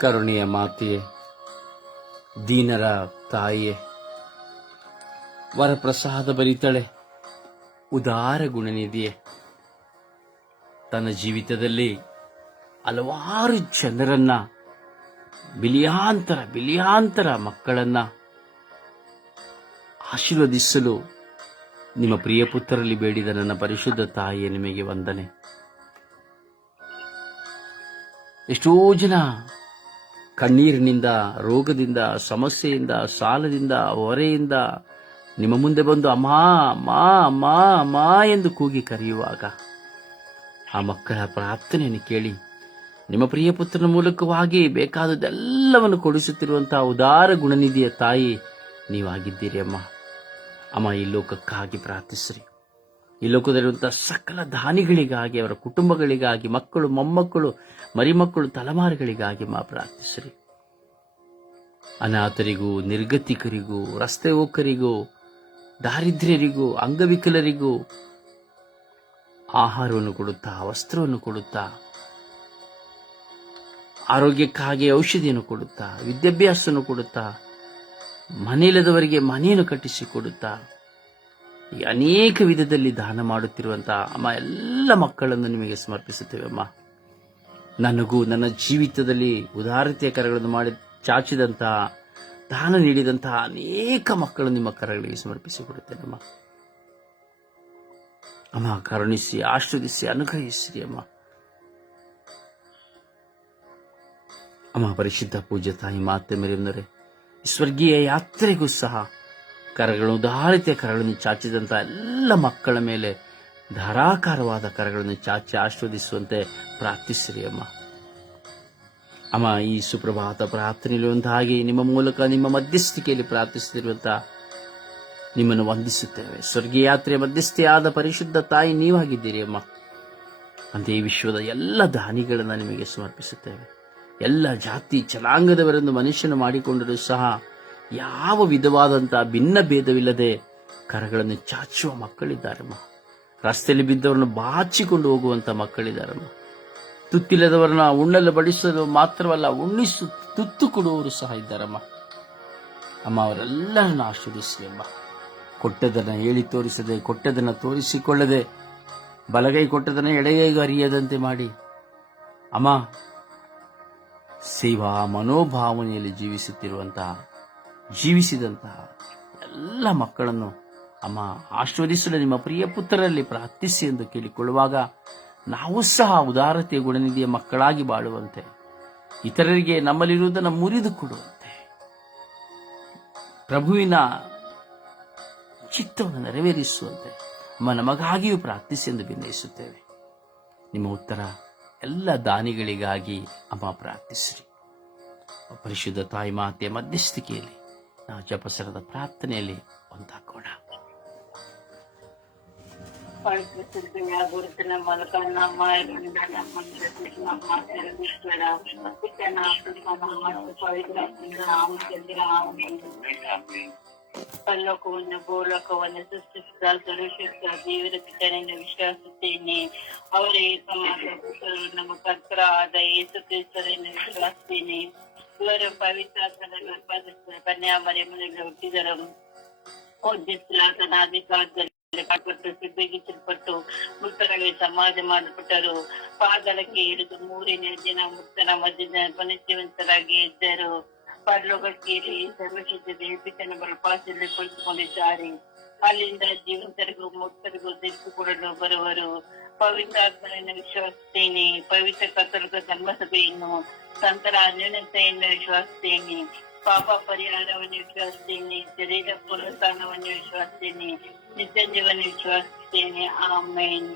ಕರುಣೆಯ ಮಾತೆಯೇ, ದೀನರ ತಾಯಿಯೇ, ವರಪ್ರಸಾದ ಬರೀತಾಳೆ, ಉದಾರ ಗುಣನಿಧಿಯೇ. ತನ್ನ ಜೀವಿತದಲ್ಲಿ ಹಲವಾರು ಜನರನ್ನ, ಬಿಲಿಯಾಂತರ ಬಿಲಿಯಾಂತರ ಮಕ್ಕಳನ್ನ ಆಶೀರ್ವದಿಸಲು ನಿಮ್ಮ ಪ್ರಿಯ ಪುತ್ರರಲ್ಲಿ ಬೇಡಿದ ನನ್ನ ಪರಿಶುದ್ಧ ತಾಯಿಯ ನಿಮಗೆ ವಂದನೆ. ಎಷ್ಟೋ ಜನ ಕಣ್ಣೀರಿನಿಂದ, ರೋಗದಿಂದ, ಸಮಸ್ಯೆಯಿಂದ, ಸಾಲದಿಂದ, ಹೊರೆಯಿಂದ ನಿಮ್ಮ ಮುಂದೆ ಬಂದು ಅಮ್ಮ ಮಾ ಮಾ ಮಾ ಎಂದು ಕೂಗಿ ಕರೆಯುವಾಗ ಆ ಮಕ್ಕಳ ಪ್ರಾರ್ಥನೆಯನ್ನು ಕೇಳಿ ನಿಮ್ಮ ಪ್ರಿಯ ಪುತ್ರನ ಮೂಲಕವಾಗಿ ಬೇಕಾದದೆಲ್ಲವನ್ನು ಕೊಡಿಸುತ್ತಿರುವಂತಹ ಉದಾರ ಗುಣನಿಧಿಯ ತಾಯಿ ನೀವಾಗಿದ್ದೀರಿ ಅಮ್ಮ. ಅಮ್ಮ, ಈ ಲೋಕಕ್ಕಾಗಿ ಪ್ರಾರ್ಥಿಸ್ರಿ. ಈ ಲೋಕದಲ್ಲಿರುವಂತಹ ಸಕಲ ದಾನಿಗಳಿಗಾಗಿ, ಅವರ ಕುಟುಂಬಗಳಿಗಾಗಿ, ಮಕ್ಕಳು, ಮೊಮ್ಮಕ್ಕಳು, ಮರಿಮಕ್ಕಳು, ತಲೆಮಾರುಗಳಿಗಾಗಿ ಮಾ ಪ್ರಾರ್ಥಿಸ್ರಿ. ಅನಾಥರಿಗೂ, ನಿರ್ಗತಿಕರಿಗೂ, ರಸ್ತೆ ಹೋಕರಿಗೂ, ದಾರಿದ್ರ್ಯರಿಗೂ, ಅಂಗವಿಕಲರಿಗೂ ಆಹಾರವನ್ನು ಕೊಡುತ್ತಾ, ವಸ್ತ್ರವನ್ನು ಕೊಡುತ್ತಾ, ಆರೋಗ್ಯಕ್ಕಾಗಿ ಔಷಧಿಯನ್ನು ಕೊಡುತ್ತಾ, ವಿದ್ಯಾಭ್ಯಾಸವನ್ನು ಕೊಡುತ್ತಾ ಮನೆಯಿಲ್ಲದವರಿಗೆ ಮನೆಯನ್ನು ಕಟ್ಟಿಸಿಕೊಡುತ್ತಾ ಈ ಅನೇಕ ವಿಧದಲ್ಲಿ ದಾನ ಮಾಡುತ್ತಿರುವಂತಹ ಅಮ್ಮ, ಎಲ್ಲ ಮಕ್ಕಳನ್ನು ನಿಮಗೆ ಸಮರ್ಪಿಸುತ್ತೇವೆ ಅಮ್ಮ. ನನಗೂ ನನ್ನ ಜೀವಿತದಲ್ಲಿ ಉದಾರತೆಯ ಕರಗಳನ್ನು ಮಾಡಿ ಚಾಚಿದಂತಹ ದಾನ ನೀಡಿದಂತಹ ಅನೇಕ ಮಕ್ಕಳು ನಿಮ್ಮ ಕರಗಳಿಗೆ ಸಮರ್ಪಿಸಿಕೊಡುತ್ತೇನೆ ಅಮ್ಮ. ಕರುಣಿಸಿ ಆಶ್ರದಿಸಿ ಅನುಗ್ರಹಿಸಿರಿ ಅಮ್ಮ. ಅಮ್ಮ, ಪರಿಶುದ್ಧ ಪೂಜ್ಯ ತಾಯಿ ಮಾತೆ ಮೇರೆಂದರೆ ಸ್ವರ್ಗೀಯ ಯಾತ್ರೆಗೂ ಸಹ ಕರಗಳು ಉದಾರಿತ ಕರಗಳನ್ನು ಚಾಚಿದಂತ ಎಲ್ಲ ಮಕ್ಕಳ ಮೇಲೆ ಧಾರಾಕಾರವಾದ ಕರಗಳನ್ನು ಚಾಚಿ ಆಶೀರ್ವದಿಸುವಂತೆ ಪ್ರಾರ್ಥಿಸಿರಿ ಅಮ್ಮ. ಅಮ್ಮ, ಈ ಸುಪ್ರಭಾತ ಪ್ರಾರ್ಥನೆಯಲ್ಲಿರುವಂತಹ ಹಾಗೆ ನಿಮ್ಮ ಮೂಲಕ ನಿಮ್ಮ ಮಧ್ಯಸ್ಥಿಕೆಯಲ್ಲಿ ಪ್ರಾರ್ಥಿಸುತ್ತಿರುವಂತಹ ನಿಮ್ಮನ್ನು ವಂದಿಸುತ್ತೇವೆ. ಸ್ವರ್ಗೀಯ ಯಾತ್ರೆ ಮಧ್ಯಸ್ಥೆಯಾದ ಪರಿಶುದ್ಧ ತಾಯಿ ನೀವಾಗಿದ್ದೀರಿ ಅಮ್ಮ. ಅಂತ ಈ ವಿಶ್ವದ ಎಲ್ಲ ದಾನಿಗಳನ್ನು ನಿಮಗೆ ಸಮರ್ಪಿಸುತ್ತೇವೆ. ಎಲ್ಲ ಜಾತಿ, ಜನಾಂಗದವರನ್ನು ಮನುಷ್ಯನ ಮಾಡಿಕೊಂಡರೂ ಸಹ ಯಾವ ವಿಧವಾದಂತಹ ಭಿನ್ನ ಭೇದವಿಲ್ಲದೆ ಕರಗಳನ್ನು ಚಾಚುವ ಮಕ್ಕಳಿದ್ದಾರಮ್ಮ. ರಸ್ತೆಯಲ್ಲಿ ಬಿದ್ದವರನ್ನು ಬಾಚಿಕೊಂಡು ಹೋಗುವಂತ ಮಕ್ಕಳಿದ್ದಾರಮ್ಮ. ತುತ್ತಿಲ್ಲದವರನ್ನ ಉಣ್ಣಲು ಬಡಿಸೋದು ಮಾತ್ರವಲ್ಲ, ಉಣ್ಣಿಸು, ತುತ್ತು ಕೊಡುವವರು ಸಹ ಇದ್ದಾರಮ್ಮ. ಅಮ್ಮ, ಅವರೆಲ್ಲರನ್ನು ಆಶೀರ್ವಿಸಿ ಅಮ್ಮ. ಕೊಟ್ಟದನ್ನ ಹೇಳಿ ತೋರಿಸದೆ ಕೊಟ್ಟದನ್ನ ತೋರಿಸಿಕೊಳ್ಳದೆ, ಬಲಗೈ ಕೊಟ್ಟದನ್ನ ಎಡಗೈಗೂ ಅರಿಯದಂತೆ ಮಾಡಿ. ಅಮ್ಮ, ಸೇವಾ ಮನೋಭಾವನೆಯಲ್ಲಿ ಜೀವಿಸುತ್ತಿರುವಂತಹ ಜೀವಿಸಿದಂತಹ ಎಲ್ಲ ಮಕ್ಕಳನ್ನು ಅಮ್ಮ ಆಶೀರ್ವದಿಸಲು ನಿಮ್ಮ ಪ್ರಿಯ ಪುತ್ರರಲ್ಲಿ ಪ್ರಾರ್ಥಿಸಿ ಎಂದು ಕೇಳಿಕೊಳ್ಳುವಾಗ ನಾವು ಸಹ ಉದಾರತೆಯ ಗುಣನಿಧಿಯ ಮಕ್ಕಳಾಗಿ ಬಾಳುವಂತೆ, ಇತರರಿಗೆ ನಮ್ಮಲ್ಲಿರುವುದನ್ನು ಮುರಿದು ಕೊಡುವಂತೆ. ಪ್ರಭುವಿನ ಚಿತ್ತವನ್ನು ನೆರವೇರಿಸುವಂತೆ ಅಮ್ಮ ನಮಗಾಗಿಯೂ ಪ್ರಾರ್ಥಿಸಿ ಎಂದು ಭಿನ್ನಯಿಸುತ್ತೇವೆ ನಿಮ್ಮ ಉತ್ತರ ಎಲ್ಲ ದಾನಿಗಳಿಗಾಗಿ ಅಮ್ಮ ಪ್ರಾರ್ಥಿಸ್ರಿ. ಪರಿಶುದ್ಧ ತಾಯಿ, ಮಾತೆಯ ಮಧ್ಯಸ್ಥಿಕೆಯಲ್ಲಿ ನಾವು ಜಪಸರದ ಪ್ರಾರ್ಥನೆಯಲ್ಲಿ ಒಂದಾಕೋಣ ಪವಿತ್ರ ಗುರುತಿನ ಮೂಲಕ ನಮ್ಮ ಇರುವಂತ ನಮ್ಮ ನಮ್ಮ ಭೂಲೋಕವನ್ನು ಸೃಷ್ಟಿಸಿದ ಸರ್ವಶಕ್ತ ದೇವರ ಪಿತನೆಂದು ವಿಶ್ವಾಸುತ್ತೇನೆ ಅವರೇ ಪುತ್ರರು ನಮ್ಮ ಕರ್ತರ ಆದ ಯೇಸು ಕ್ರಿಸ್ತರೆಂದು ವಿಶ್ವಾಸುತ್ತೇನೆ ಉದ್ದಿಸಲಾತನಾಧಿಕಾರದಲ್ಲಿ ಕಾಲ್ಪಟ್ಟು ಸಿಬ್ಬಗಿಸಲ್ಪಟ್ಟು ಮೃತರಲ್ಲಿ ಸಮಾಜ ಮಾಡಿಬಿಟ್ಟರು ಪಾದಲಕ್ಕೆ ಇಳಿದು ಮೂರನೇ ದಿನ ಮುತ್ತನ ಮಧ್ಯದ ಪುನಶ್ಯವಂತರಾಗಿ ಇದ್ದರು ಪರಲೋಕಕ್ಕೆ ಸರ್ವಶಕ್ತ ಬಲಪಾಸದಲ್ಲಿ ಕುಳಿತುಕೊಂಡಿದ್ದಾರೆ ಅಲ್ಲಿಂದ ಜೀವಂತರಿಗೂ ಮುಕ್ತರಿಗೂ ತಿಳಿಸಿಕೊಡಲು ಕೊಡಲು ಬರುವರು ಪವಿತ್ರಾತ್ಮನೆಯನ್ನು ವಿಶ್ವಾಸುತ್ತೇನೆ ಪವಿತ್ರ ಕತ್ತಲಕ ಧರ್ಮಸಭೆಯನ್ನು ಸಂತರ ಅನ್ಯೋನ್ಯತೆಯನ್ನು ವಿಶ್ವಾಸುತ್ತೇನೆ ಪಾಪ ಪರಿಹಾರವನ್ನು ವಿಶ್ವಾಸುತ್ತೇನೆ ಶರೀರ ಪುನರುತ್ಥಾನವನ್ನು ವಿಶ್ವಾಸುತ್ತೇನೆ ನಿತ್ಯ ಜೀವನ ವಿಶ್ವಾಸುತ್ತೇನೆ ಆಮೇನ್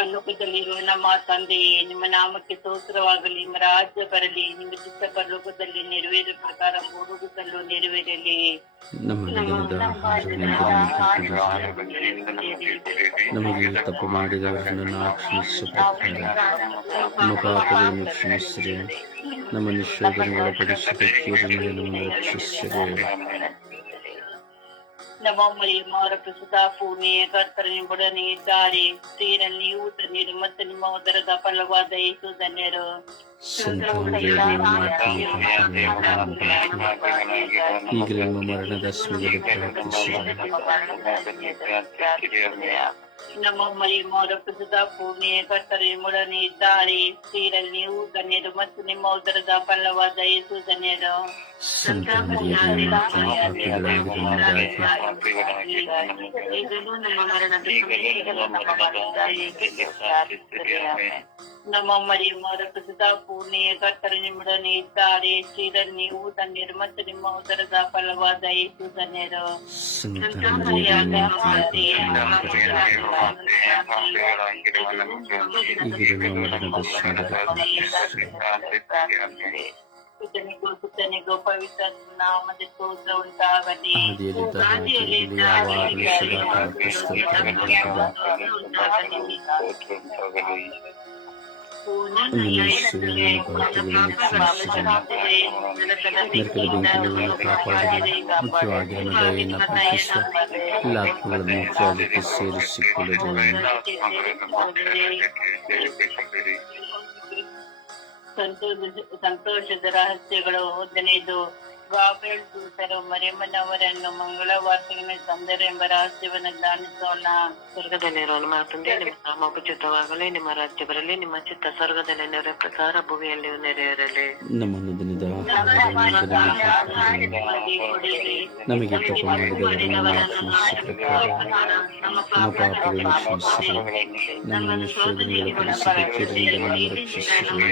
ಪರಲೋಕದಲ್ಲಿರುವ ನಮ್ಮ ತಂದೆಯೇ ನಿಮ್ಮ ನಾಮಕ್ಕೆ ಸ್ತೋತ್ರವಾಗಲಿ ನಿಮ್ಮ ರಾಜ್ಯ ಬರಲಿ ನಿಮ್ಮ ಚಿತ್ತ ಪರಲೋಕದಲ್ಲಿ ನೆರವೇರುವ ಪ್ರಕಾರ ಮೂಡುಗುತ್ತಲ್ಲೂ ನೆರವೇರಲಿ. ನಮಗೆ ತಪ್ಪು ಮಾಡಿದವರನ್ನು ಪ್ರಕಾರ ನಮ್ಮ ಪಾಪಗಳನ್ನು ಕ್ಷಮಿಸಿರಿ. ನಮ್ಮ ರಕ್ಷಿಸಿರಿ. ನಮ್ಮ ಮರಿಯಮ್ಮವರ ಪ್ರಸ್ತುತ ಭೂಮಿ ಕರ್ತರ ನಿಂಬುಡನೆ ಇದ್ದಾರೆ ಸ್ತ್ರೀರಲ್ಲಿ ನೀವು ಧನ್ಯರು ಮತ್ತು ನಿಮ್ಮ ಉದರದ ಫಲವಾದ ಯೇಸು ಧನ್ಯರು ಸಂತಾನದಲ್ಲಿ ಮಾತೆಯೇ ಈಗಲೇ ನಮ್ಮ ಮರಣದ ಸಮಯದಲ್ಲಿ ಪ್ರಾರ್ಥಿಸಿರಿ ನಮ್ಮ ಮರಿಯಮ್ಮವರ ಪ್ರಸ್ತುತ ಭೂಮಿ ಕರ್ತರ ನಿಂಬುಡನೆ ಇದ್ದಾರೆ ಸ್ತ್ರೀರಲ್ಲಿ ನೀವು ಧನ್ಯರು ಮತ್ತು ನಿಮ್ಮ ಉದರದ ಫಲವಾದ ಯೇಸು ಧನ್ಯರು ಸಂತಾನದಲ್ಲಿ ಮಾತೆಯೇ ಪಾಪಿಗಳಾಗಿರುವ ನಮಗಾಗಿ ಈಗಲೂ ನಮ್ಮ ಮರಣದ ಸಮಯದಲ್ಲಿ ನಮ್ಮ ಮರಿಯಮ್ಮವರ ಪ್ರಸ್ತುತ ಪೂರ್ಣಿ ಕರ್ತರ ನಿಮ್ಮೊಡನೆ ಇದ್ದಾರೆ ಸ್ತ್ರೀರಲ್ಲಿ ನೀವು ಧನ್ಯರು ಮತ್ತು ನಿಮ್ಮ ಉದರದ ಫಲವಾದ ಯೇಸು ಧನ್ಯರು ಸಂತಾನದಲ್ಲಿ ಮಾತೆಯೇ ಈಗಲೂ ನಮ್ಮ ಮರಣದ ಸಮಯದಲ್ಲಿ ಪ್ರಾರ್ಥಿಸಿರಿ ಸುತನಿಗೂ ಸುತನಿಗೂ ಪವಿತ್ರ ನಾಮದ ಸ್ತೋತ್ರ ಉಂಟಾಗಲಿ ಆದಿಯಲ್ಲಿದ್ದ ಮುಖ್ಯವಾಗಿ ನಮ್ಮ ದಯೆಯನ್ನು ಪ್ರೀತಿಸುವ ಎಲ್ಲ ಆತ್ಮಗಳನ್ನು ಮುಖ್ಯವಾಗಿ ಸೇರಿಸಿಕೊಳ್ಳುವುದು ಸಂತೋಷ ಸಂತೋಷದ ರಹಸ್ಯಗಳು ಹದಿನೈದು ಗಾಬ್ರಿಯಲ್ ದೂತರು ಮರಿಯಮ್ಮನವರನ್ನು ಮಂಗಳವಾರ್ತೆಯನ್ನು ತಂದರೆಂಬ ರಹಸ್ಯವನ್ನು ಧ್ಯಾನಿಸೋಣ. ಸ್ವರ್ಗದಲ್ಲಿರುವ ನಮ್ಮ ತಂದೆ ನಿಮ್ಮ ನಾಮ ಉಪಚಿತವಾಗಲಿ ನಿಮ್ಮ ರಾಜ್ಯ ಬರಲಿ ನಿಮ್ಮ ಚಿತ್ತ ಸ್ವರ್ಗದಲ್ಲಿ ನೆರೆ ಪ್ರಕಾರ ಭೂಮಿಯಲ್ಲಿ ನೆರೆಯರಲಿ ನಮ್ಮನ್ನು ದಿನದ ನಮಗೆ ಕೊಡಿರಿ. ನಮಗೆ ತಪ್ಪು ಮಾಡಿದವರನ್ನು ನಾವು ಕ್ಷಮಿಸಿದ ಪ್ರಕಾರ ನಮ್ಮ ಪಾಪಗಳನ್ನು ಕ್ಷಮಿಸಿರಿ ನಮ್ಮನ್ನು ಶೋಧನೆಗೆ ಕಳಿಸಿದ ಕೀರಿನಿಂದ ನಮ್ಮನ್ನು ರಕ್ಷಿಸಿರಿ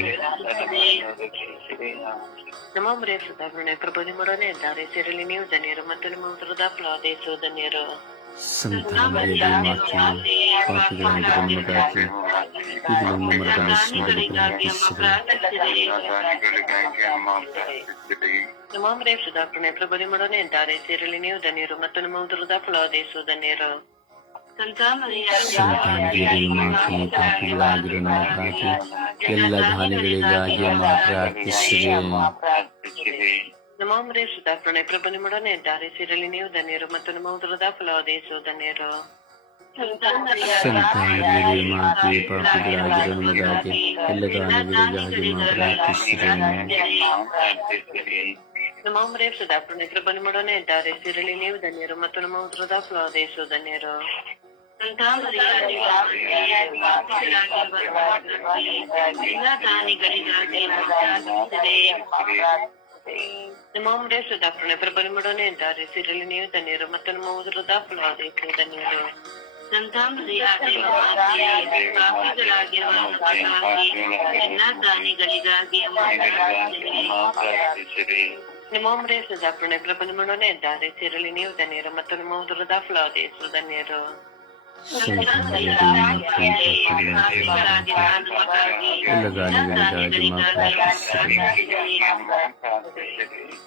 ನಮ್ಮ ಮರೆಯ ಸುಧಾರಣೆ ಪ್ರಭು ನಿಮ್ಮೊಡನೆ ಇದ್ದಾರೆ ಸೇರಲಿ ನೀವು ಧನ್ಯರು ಮತ್ತು ನಿಮ್ಮ ಉತ್ತರದ ಫಲಾದೇಶು ಧನ್ಯರು ಸಂತಾನದಲ್ಲಿ ಮಾತೆಯೇ ಪಾಪಿಗಳಾಗಿರುವ ನಮಗಾಗಿ ಇದು ನಮ್ಮ ಮರದ ಸಮಯದಲ್ಲಿ ಪ್ರಾರ್ಥಿಸಿರಿ ನಮ್ಮ ಮರೆಯ ಸುಧಾರಣೆ ಪ್ರಭು ನಿಮ್ಮೊಡನೆ ಇದ್ದಾರೆ ಸೇರಲಿ ನೀವು ಧನ್ಯರು ಮತ್ತು ನಿಮ್ಮ ಉತ್ತರದ ಫಲಾದೇಶು ಧನ್ಯರು ಸಂತಾನದಲ್ಲಿ ಮಾತೆಯೇ ಪಾಪಿಗಳಾಗಿರುವ ನಮಗಾಗಿ ಎಲ್ಲ ದಾನಿಗಳಿಗಾಗಿ ಅಮ್ಮ ಪ್ರಾರ್ಥಿಸಿರಿ ನಮ್ಮ ಮರೆಯ ಸುಧಾರಣೆ ಪ್ರಭು ನಿಮ್ಮೊಡನೆ ಇದ್ದಾರೆ ಸೇರಲಿ ನೀವು ಧನ್ಯರು ಮತ್ತು ನಿಮ್ಮ ಉತ್ತರದ ಫಲಾದೇಶು ಧನ್ಯರು ಸಂತಾನದಲ್ಲಿ ಮಾತೆಯೇ ಪಾಪಿಗಳಾಗಿರುವ ನಮಗಾಗಿ ಎಲ್ಲ ದಾನಿಗಳಿಗಾಗಿ ಅಮ್ಮ ಪ್ರಾರ್ಥಿಸಿರಿ ನಮ್ಮ ಮರೆಯ ಸುಧಾರಣೆ ಪ್ರಭು ನಿಮ್ಮೊಡನೆ ಇದ್ದಾರೆ ಸೇರಲಿ ನೀವು ಧನ್ಯರು ಮತ್ತು ನಮ್ಮ ಉತ್ತರದ ಫಲಾದೇಶು ಧನ್ಯರು ನಮ್ಮ ಮರೆಯ ಸುಧಾರಣೆ ಪ್ರಭು ನಿಮ್ಮೊಡನೆ ಇದ್ದಾರೆ ಸೇರಲಿ ನೀವು ಧನ್ಯರು ಮತ್ತು ನಮ್ಮ ಉತ್ತರದ ಫಲಾದೇಶು ಧನ್ಯರು ಎಲ್ಲ ದಾನಿಗಳಿಗಾಗಿ ನಿಮ್ಮ ಮರೆಯ ಸುಧಾರಣೆ ಪ್ರಭು ನಿಮ್ಮೊಡನೆ ಇದ್ದಾರೆ ಸೇರಲಿ ನೀವು ಧನ್ಯರು ಮತ್ತು ನಿಮ್ಮ ಉತ್ತರದ ಫಲಾದೇಶು ಧನ್ಯರು ಸಂತಾನದಲ್ಲಿ ಮಾತೆಯೇ ಪಾಪಿಗಳಾಗಿರುವ ನಮಗಾಗಿ ಎಲ್ಲ ದಾನಿಗಳಿಗಾಗಿ ಅಮ್ಮ ಪ್ರಾರ್ಥಿಸಿರಿ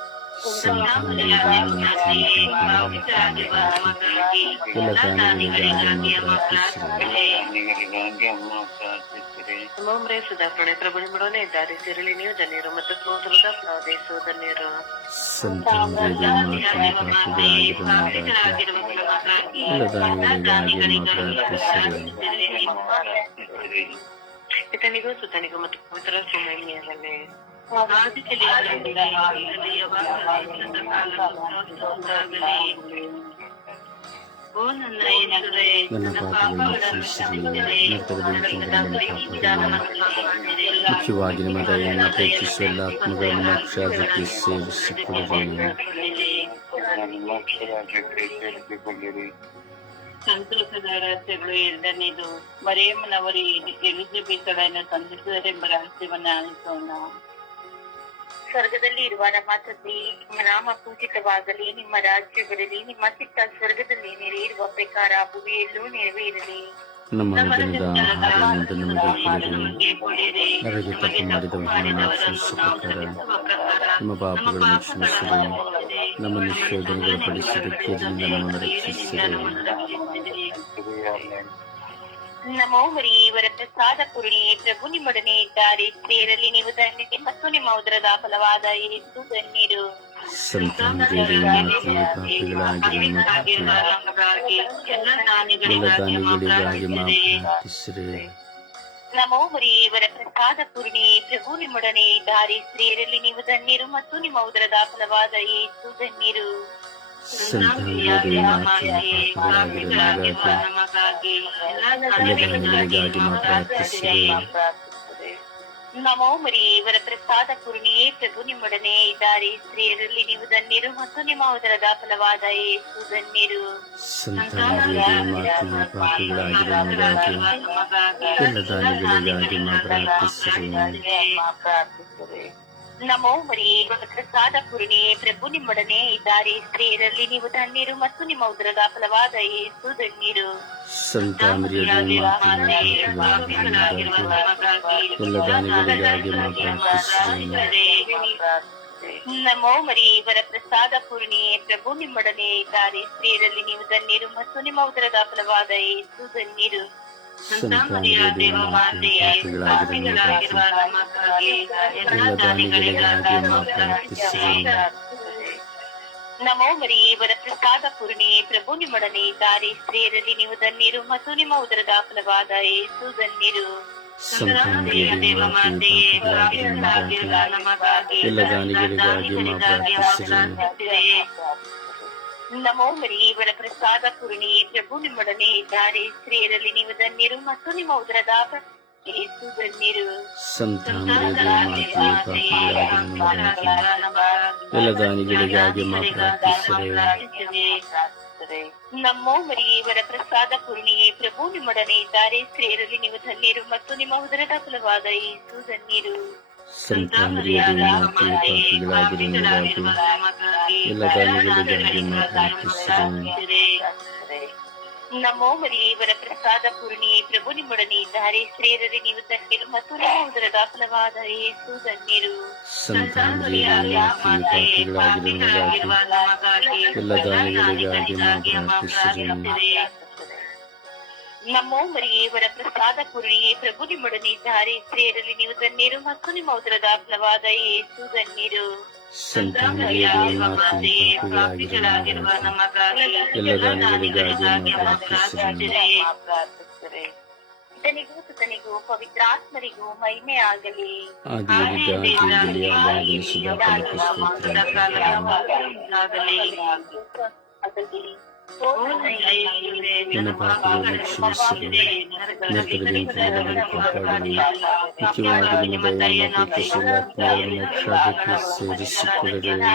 ಸಂತಾನದಲ್ಲಿ ಮಾತೆಯೇ ಪಾಪಿಗಳಾಗಿರುವ ನಮಗಾಗಿ ಎಲ್ಲ ದಾನಿಗಳಿಗಾಗಿ ಅಮ್ಮ ಪ್ರಾರ್ಥಿಸಿರಿ ನಮ್ಮ ಮರೆಯ ಸುಧಾರಣೆ ಪ್ರಭು ನಿಮ್ಮೊಡನೆ ಇದ್ದಾರೆ ಸೇರಲಿ ನೀವು ಧನ್ಯರು ಮತ್ತು ನಮ್ಮ ಉತ್ತರದ ಫಲಾದೇಶು ಧನ್ಯರು ಸಂತಾನದಲ್ಲಿ ಮಾತೆಯೇ ಪಾಪಿಗಳಾಗಿರುವ ನಮಗಾಗಿ ಎಲ್ಲ ದಾನಿಗಳಿಗಾಗಿ ಅಮ್ಮ ಪ್ರಾರ್ಥಿಸಿರಿ ಇತನಿಗೂ ಸುತನಿಗೂ ಮತ್ತು ಪವಿತ್ರ ಸುಮನಿಯರಲ್ಲೇ ಓ ನನ್ನ ಏನಾದರೆ ನನ್ನ ಪಾಪಗಳನ್ನು ಕ್ಷಮಿಸಿರಿ ನರಕದ ಬೆಂಕಿಯಿಂದ ನಮ್ಮನ್ನು ಕಾಪಾಡಿರಿ ಮುಖ್ಯವಾಗಿ ನಿಮ್ಮ ದಯೆಯನ್ನು ಅಪೇಕ್ಷಿಸುವ ಎಲ್ಲ ಆತ್ಮಗಳನ್ನು ಮೋಕ್ಷಾದಕ್ಕೆ ಸೇರಿಸಿಕೊಡಿರಿ ಸಂತೋಷದ ರಹಸ್ಯಗಳು ಎರಡನೇದು ಮರಿಯಮ್ಮನವರು ಎಲಿಜಬೆತಳನ್ನು ಸಂಧಿಸಿದರೆಂಬ ರಹಸ್ಯವನ್ನು ಆಲಿಸೋಣ ಸ್ವರ್ಗದಲ್ಲಿ ಇರುವ ನಮ್ಮ ತಂದೆ ನಿಮ್ಮ ನಾಮ ಪೂಜಿತವಾಗಲಿ ನಿಮ್ಮ ರಾಜ್ಯ ಬರಲಿ ನಿಮ್ಮ ಚಿತ್ತ ಸ್ವರ್ಗದಲ್ಲಿ ನೆರೆಯಿರುವ ಪ್ರಕಾರ ಭೂಮಿಯಲ್ಲೂ ನೆರವೇರಲಿ. ನಮ್ಮ ಅನುದಿನದ ಆಹಾರವನ್ನು ನಮಗೆ ಕೊಡಿರಿ. ನಮಗೆ ತಪ್ಪು ಮಾಡಿದವರನ್ನು ಕ್ಷಮಿಸುವ ಪ್ರಕಾರ ನಮ್ಮ ಪಾಪಗಳನ್ನು ಕ್ಷಮಿಸಿರಿ. ನಮ್ಮ ನಿಷೇಧನೆಗಳ ಪಡಿಸಿದ ನಮ್ಮನ್ನು ರಕ್ಷಿಸಿರಿ. ನಮೋ ಮರಿ ಇವರ ಪ್ರಸಾದ ಪೂರ್ಣಿ ಪ್ರಭು ನಿಮ್ಮೊಡನೆ ಇದ್ದಾರೆ. ಸ್ತ್ರೀಯರಲ್ಲಿ ನೀವು ಧನ್ಯತೆ ಮತ್ತು ನಿಮ್ಮ ಉದರದ ಫಲವಾದ ಯೇಸು ಧನ್ಯರು ನಮೋ ಮರಿ ಇವರ ಪ್ರಸಾದ ಪೂರ್ಣಿ ಪ್ರಭು ನಿಮ್ಮೊಡನೆ ಇದ್ದಾರೆ. ಸ್ತ್ರೀಯರಲ್ಲಿ ನೀವು ಧನ್ಯರು ಮತ್ತು ನಿಮ್ಮ ಉದರದ ಫಲವಾದ ಯೇಸು ಧನ್ಯರು ಸಂತಾನದೇವಿ ಮಾತ್ರ ಪಾಪಿಗಳಾಗಿ ನಮಗಾಗಿ ಎಲ್ಲ ದಾನಿಗಳಿಗಾಗಿ ಮಾ ಪ್ರಾರ್ಥಿಸಿರಿ ನಮೋ ಮರಿ ಇವರ ಪ್ರಸಾದ ಪೂರ್ಣಿಯೇ ಪ್ರಭು ನಿಮ್ಮೊಡನೆ ಇದ್ದಾರೆ. ಸ್ತ್ರೀಯರಲ್ಲಿ ನೀವು ಧನ್ಯರು ಮತ್ತು ನಿಮ್ಮ ಉದರದ ಫಲವಾದ ಯೇಸು ಧನ್ಯರು. ಮಾತೆಯೇ ಪಾಪಿಗಳಾಗಿ ನಮೋ ಮರಿ ಇವರ ಪ್ರಸಾದ ಪೂರ್ಣಿಯೇ ಪ್ರಭು ನಿಮ್ಮೊಡನೆ ಇದ್ದಾರೆ. ಸ್ತ್ರೀಯರಲ್ಲಿ ನೀವು ಧನ್ಯರು ಮತ್ತು ನಿಮ್ಮ ಉದರದ ಫಲವಾದ ಏಸು ಧನ್ಯರು. ಪ್ರಾರ್ಥಿಸಿರಿ ನಮೋ ಮರಿ ಇವರ ಪ್ರಸಾದ ಪೂರ್ಣಿಯೇ ಪ್ರಭು ನಿಮ್ಮೊಡನೆ ಇದ್ದಾರೆ. ಸ್ತ್ರೀಯರಲ್ಲಿ ನೀವು ಧನ್ಯರು ಮತ್ತು ನಿಮ್ಮ ಉದರದ ಫಲವಾದ ಏಸು ಧನ್ಯರು. ನಮಗಾಗಿ ಎಲ್ಲ ದಾನಿಗಳಿಗಾಗಿ ಪ್ರಾರ್ಥಿಸಿರಿ ನಮೋ ಮರಿ ಇವರ ಪ್ರಸಾದ ಪೂರ್ಣಿಯೇ ಪ್ರಭು ನಿಮ್ಮೊಡನೆ ಇದ್ದಾರೆ. ಸ್ತ್ರೀಯರಲ್ಲಿ ನೀವು ಧನ್ಯರು ಮತ್ತು ನಿಮ್ಮ ಉದರದ ಫಲವಾದ ಏಸು ಧನ್ಯರು. ಎಲ್ಲ ದಾನಿಗಳಿಗಾಗಿ ಮಾ ಪ್ರಾರ್ಥಿಸಿರಿ ನಮೋ ಮರಿ ಇವರ ಪ್ರಸಾದ ಪೂರ್ಣಿ ಪ್ರಭು ನಿಮ್ಮೊಡನೆ ಇದ್ದಾರೆ. ಸ್ತ್ರೀಯರಲ್ಲಿ ನೀವು ಧನ್ಯರು ಮತ್ತು ನಿಮ್ಮ ಉದರದ ಫಲವಾದ ಯೇಸು ಧನ್ಯರು. ಸಂತಾನದೇವಿ ಮಾತೆಯೇ ಪಾಪಿಗಳಾಗಿ ನಮಗಾಗಿ ಎಲ್ಲ ದಾನಿಗಳಿಗಾಗಿ ಮಾ ಪ್ರಾರ್ಥಿಸಿರಿ ನಮ್ಮೋ ಮರಿ ಇವರ ಪ್ರಸಾದ ಪೂರ್ಣಿಯೇ ಪ್ರಭು ನಿಮ್ಮೊಡನೆ ಇದ್ದಾರೆ. ಸ್ತ್ರೀಯರಲ್ಲಿ ನೀವು ಧನ್ಯರು ಮತ್ತು ನಿಮ್ಮ ಉದರದ ಫಲವಾದ ಏಸು ಧನ್ಯರು. ಸಂತಾನದೇವಿ ಮಾತೆಯೇ ಪಾಪಿಗಳಾಗಿ ನಮಗಾಗಿ ಎಲ್ಲ ದಾನಿಗಳಿಗಾಗಿ ಮಾ ಪ್ರಾರ್ಥಿಸಿರಿ ನಮೋ ಮರಿ ಇವರ ಪ್ರಸಾದ ಪೂರ್ಣಿಯೇ ಪ್ರಭು ನಿಮ್ಮೊಡನೆ ಇದ್ದಾರೆ ಸ್ತ್ರೀಯರಲ್ಲಿ ನೀವು ಧನ್ಯರು ಮತ್ತು ನಿಮ್ಮ ಉದರದ ಫಲವಾದ ಯೇಸು ಧನ್ಯರು ಸಂತಾನದೇವಿ ಮಾತೆಯೇ ಪಾಪಿಗಳಾಗಿ ನಮಗಾಗಿ ಎಲ್ಲ ದಾನಿಗಳಿಗಾಗಿ ಮಾ ಪ್ರಾರ್ಥಿಸಿರಿ ನಮೋ ಮರಿ ಇವರ ಪ್ರಸಾದ ಪುರಿಯೇ ಪ್ರಭು ನಿಮ್ಮೊಡನೆ ಇದ್ದಾರೆ ಸ್ತ್ರೀಯರಲ್ಲಿ ನೀವು ಧನ್ಯರು ಮತ್ತು ನಿಮ್ಮ ಉದರದ ಫಲವಾದ ಏಸು ಧನ್ಯರು ಸಂತಾನದೇವಿ ಮಾತೆಯೇ ಪಾಪಿಗಳಾಗಿ ನಮಗಾಗಿ ಎಲ್ಲ ದಾನಿಗಳಿಗಾಗಿ ಮಾ ಪ್ರಾರ್ಥಿಸಿರಿ ಪಿತನಿಗೂ ಸುತನಿಗೂ ಪವಿತ್ರಾತ್ಮರಿಗೂ ಮಹಿಮೆ ಆಗಲಿ. ಆದಿಯಾಗಿದ್ದ ಈಗಲೇ ಯಾವಾಗಲೂ ಸದಾ ಕಾಲಕ್ಕೂ ಸ್ತೋತ್ರ ನನ್ನ ಪಾಪಗಳನ್ನು ಕ್ಷಮಿಸಿರಿ ನರಕದಿಂದ ನಮ್ಮನ್ನು ಕಾಪಾಡಲಿ ಮುಖ್ಯವಾಗಿ ನಿಮ್ಮ ದಯೆಯನ್ನು ಪಿತೃಶಿಲಾತ್ಮಗಳನ್ನು ಮೋಕ್ಷಕ್ಕೆ ಸೇರಿಸಿಕೊಳ್ಳಿರಿ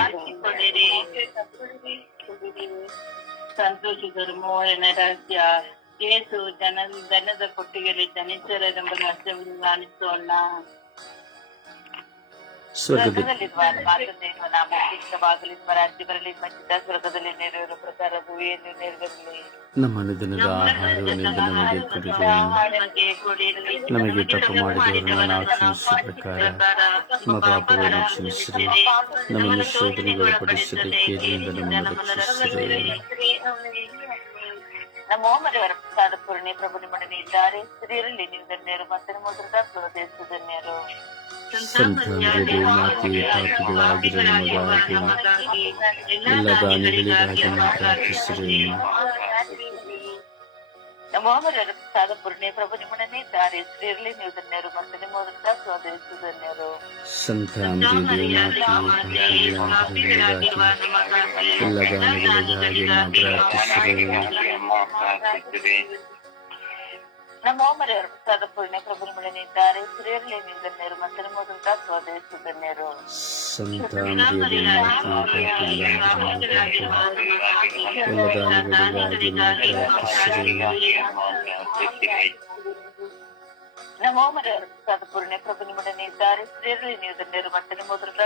ಸಂತೋಷಿದರು ಮೂರನೇ ರಹಸ್ಯ ಯೇಸು ಜನ ದನದ ಕೊಟ್ಟಿಗೆಯಲ್ಲಿ ಜನಿಸರೆಂಬ ರಹಸ್ಯವನ್ನು ಧ್ಯಾನಿಸೋಣ ಸ್ವರ್ಗದಲ್ಲಿ ನೆರವೇರುವ ಪ್ರಕಾರ ಭೂಮಿಯಲ್ಲಿ ನೆರವೇರಲಿ ನಮ್ಮ ಅನುದಿನದ ಆಹಾರವನ್ನು ನಮಗೆ ಕೊಡಿರಿ ನಮಗೆ ಕೊಡಿರಿ ನಮಗೆ ತಪ್ಪು ಮಾಡಿದವರನ್ನು ನಾವು ಕ್ಷಮಿಸುವ ಪ್ರಕಾರ ನಮ್ಮ ಪಾಪಗಳನ್ನು ಕ್ಷಮಿಸಿರಿ ನಮ್ಮ ನಿಷೇಧನೆಗಳು ಪಡಿಸಿದ ಕೇಳಿನಿಂದ ನಮ್ಮನ್ನು ರಕ್ಷಿಸಿರಿ ನಮೋ ಮರೆಯವರ ಪ್ರಸಾದ ಪೂರ್ಣಿ ಪ್ರಭು ನಿಮ್ಮೊಡನೆ ಇದ್ದಾರೆ ಸ್ತ್ರೀಯರಲ್ಲಿ ನೀವು ಧನ್ಯರು ಮತ್ತು ನಿಮ್ಮ ಉದರದ ಸ್ವದೇಶ ಧನ್ಯರು ಸಂತಾನದೇವಿ ಮಾತೆಯೇ ಪಾಪಿಗಳಾಗಿರೋ ನಮಗಾಗಿ ಎಲ್ಲ ದಾನಿಗಳಿಗಾಗಿ ಮಾ ಪ್ರಾರ್ಥಿಸಿರಿ ನಮೋ ಮರೆಯವರ ಪ್ರಸಾದ ಪೂರ್ಣಿ ಪ್ರಭು ನಿಮ್ಮೊಡನೆ ಇದ್ದಾರೆ ಸ್ತ್ರೀಯರಲ್ಲಿ ನೀವು ಧನ್ಯರು ಮತ್ತು ನಿಮ್ಮ ಉದರದ ಸ್ವದೇಶ ಧನ್ಯರು ಸಂತಾನದೇವಿ ಮಾತೆಯೇ ಪಾಪಿಗಳಾಗಿರೋ ನಮಗಾಗಿ ಎಲ್ಲ ದಾನಿಗಳಿಗಾಗಿ ಮಾ ಪ್ರಾರ್ಥಿಸಿರಿ ನಮೋ ಮರೆಯವರು ಪ್ರಸಾದ ಪುಣ್ಯ ಪ್ರಭು ನಿಮ್ಮೊಡನೆ ಇದ್ದಾರೆ ಸ್ತ್ರೀಯರಲ್ಲಿ ನಿಂದನ್ನೇರು, ಮತ್ತು ನಿಮ್ಮ ಉದರದ ಸ್ವದೇಶ ಧನ್ಯರು ಸಂತಾನದೇವಿ ಪೂರ್ಣೆ ಪ್ರಭು ನಿಮ್ಮೊಡನೆ ಇದ್ದಾರೆ ಸ್ತ್ರೀಯರಲ್ಲಿ ನೀವು ಧನ್ಯರು ಮತ್ತು ನಿಮ್ಮ ಉದರದ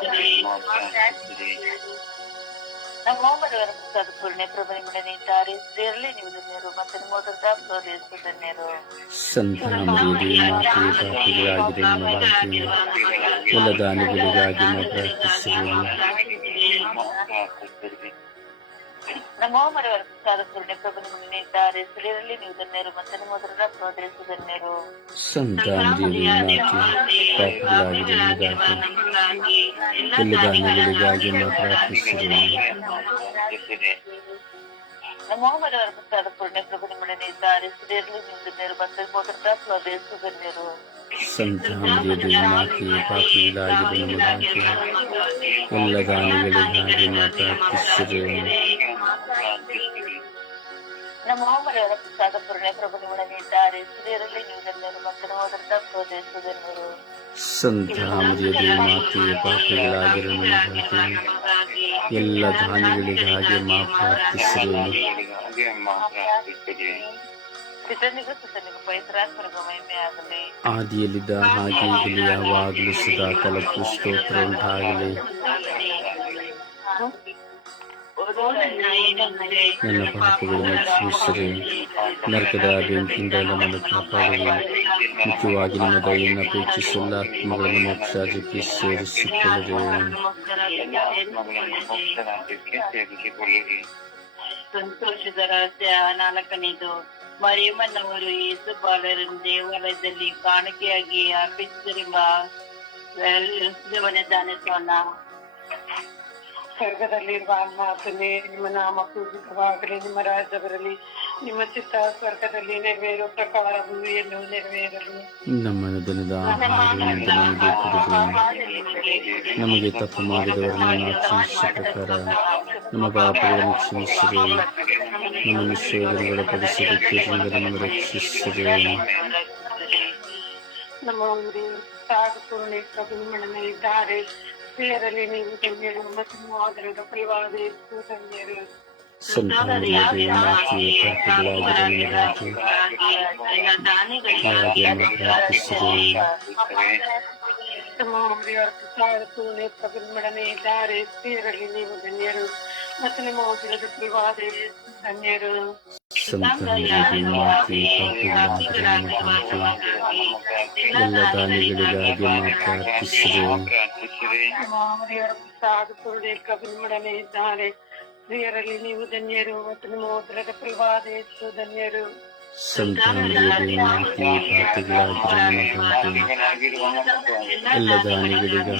ನಮೋ ಮರಿಯ ಪೂರ್ಣೆ ಪ್ರಭು ನಿಮ್ಮೊಡನೆ ಇದ್ದಾರೆ ಸ್ತ್ರೀಯರಲ್ಲಿ ನೀವು ಧನ್ಯರು ಮತ್ತು ನಿಮ್ಮ ಉದರದ ಫಲವಾದ ಧನ್ಯರು ಸಂತಾನದಲ್ಲಿ ಮಾತೆಯೇ ಪಾಪಿಗಳಾಗಿರುವ ನಮಗಾಗಿ ಎಲ್ಲ ದಾನಿಗಳಿಗಾಗಿ ಪ್ರಾರ್ಥಿಸಿರಿ ನಮ್ಮ ಮರಿಯವರ ಪೂರ್ಣೆ ಪ್ರಭು ನಿಮ್ಮೊಡನೆ ಇದ್ದಾರೆ ಸ್ತ್ರೀಯರಲ್ಲಿ ನೀವು ಧನ್ಯರು ಮತ್ತು ನಿಮ್ಮ ಉದರದ ಫಲವಾದ ಧನ್ಯರು ಸಂತಾನದಲ್ಲಿ ಮಾತೆಯೇ ಪಾಪಿಗಳಾಗಿರುವ ನಮಗಾಗಿ ಎಲ್ಲ ದಾನಿಗಳಿಗಾಗಿ ಪ್ರಾರ್ಥಿಸಿರಿ ನಮ್ಮ ಮರಿಯವರ ಪೂರ್ಣೆ ಪ್ರಭು ನಿಮ್ಮೊಡನೆ ಇದ್ದಾರೆ ಸ್ತ್ರೀಯರಲ್ಲಿ ನೀವು ಧನ್ಯರು ಮತ್ತು ನಿಮ್ಮ ಉದರದ ಫಲವಾದ ಧನ್ಯರು ಸಂತಾನದಲ್ಲಿ ಮಾತೆಯೇ ಪಾಪಿಗಳಾಗಿರುವ ನಮಗಾಗಿ ಎಲ್ಲ ದಾನಿಗಳಿಗಾಗಿ ಪ್ರಾರ್ಥಿಸಿರಿ ನಮ್ಮ ಮರಿಯವರ ಪೂರ್ಣೆ ಪ್ರಭು ನಿಮ್ಮೊಡನೆ ಇದ್ದಾರೆ. ಸ್ತ್ರೀಯರಲ್ಲಿ ನೀವು ಧನ್ಯರು ನಿಮ್ಮ ಉದರದ ಫಲವಾದ ಧನ್ಯರು ಸಂತಾನದಲ್ಲಿ ಪಾಪಿಗಳಾಗಿರುವ ನಮಗಾಗಿ ಎಲ್ಲ ದಾನಿಗಳಿಗಾಗಿ ಪ್ರಾರ್ಥಿಸಿರಿ ಆಗಲಿ. ಆದಿಯಲ್ಲಿದ್ದ ಹಾಗೆ ಈಗಲೂ ಯಾವಾಗಲೂ ಸದಾ ಕಲಪು ಸ್ತೋತ್ರ ಉಂಟಾಗಲಿ ನನ್ನ ಪಾಪಗಳನ್ನು ಕ್ಷಮಿಸಿರಿ ನರಕದ ಬೆಂಕಿಯಿಂದ ನಮ್ಮನ್ನು ಕಾಪಾಡಿರಿ ಮುಖ್ಯವಾಗಿ ನಿಮ್ಮ ದಯೆಯನ್ನು ಅಪೇಕ್ಷಿಸಲ್ಲ ಆತ್ಮಗಳನ್ನು ಮೋಕ್ಷಾಜಕ್ಕೆ ಸೇರಿಸಿಕೊಳ್ಳದೆ. ಸಂತೋಷದ ರಹಸ್ಯ ನಾಲ್ಕನೇದು, ಮರಿಯಮ್ಮನವರು ಯೇಸು ಬಾಲರನ್ನು ದೇವಾಲಯದಲ್ಲಿ ಕಾಣಿಕೆಯಾಗಿ ಅರ್ಪಿಸಿದರೆಂಬ ದಾನಿಸೋಣ ಸ್ವರ್ಗದಲ್ಲಿರುವ ಮಾತನೇ ನಿಮ್ಮ ನಾಮ ಪೂಜಿತವಾಗಲಿ ನಿಮ್ಮ ರಾಜ್ಯ ಬರಲಿ ನಿಮ್ಮ ಚಿತ್ತ ಸ್ವರ್ಗದಲ್ಲಿ ನೆರವೇರುವ ಪ್ರಕಾರ ಭೂಮಿಯನ್ನು ನೆರವೇರಲು. ನಮ್ಮ ದಿನದ ನಮಗೆ ತಪ್ಪು ಮಾಡಿದವರನ್ನು ಕ್ಷಮಿಸಿದ ಪ್ರಕಾರ ನಮ್ಮ ಪಾಪಗಳನ್ನು ಕ್ಷಮಿಸಿದೆ ನಮ್ಮನ್ನು ನಿಶ್ಚಯಗಳ ಪಡಿಸಲಿಕ್ಕೆ ನಮ್ಮನ್ನು ರಕ್ಷಿಸಿದೆ ನಮ್ಮ ಊರಿ ಸಾಧು ಪೂರ್ಣಿ ಪ್ರಭು ಇದ್ದಾರೆ. ಧನ್ಯರು ಮತ್ತು ನಿಮ್ಮ ಆದರದ ಫಲವಾದ ಯೇಸು ಧನ್ಯರು ಸಂತಾನದಲ್ಲಿ ಮಾತೆಯೇ ಪಾಪಿಗಳಾಗಿರುವ ನಮಗೆ ಹಾಗೆಯನ್ನು ಪ್ರಾರ್ಥಿಸಿರಿ ನಮ್ಮ ಊರಿಯವರ ಸಾಧು ಪೂರ್ಣೆ ಪ್ರಭು ನಿಮ್ಮೊಡನೆ ಇದ್ದಾರೆ ಸ್ತ್ರೀಯರಲ್ಲಿ ನೀವು ಧನ್ಯರು ಮತ್ತು ನಿಮ್ಮ ಆದರದ ಫಲವಾದ ಯೇಸು ಧನ್ಯರು ಸಂತಾನದಲ್ಲಿ ಮಾತೆಯೇ ಪಾಪಿಗಳಾಗಿರುವ ನಮಗೆ ಎಲ್ಲ ದಾನಿಗಳಿಗಾಗಿ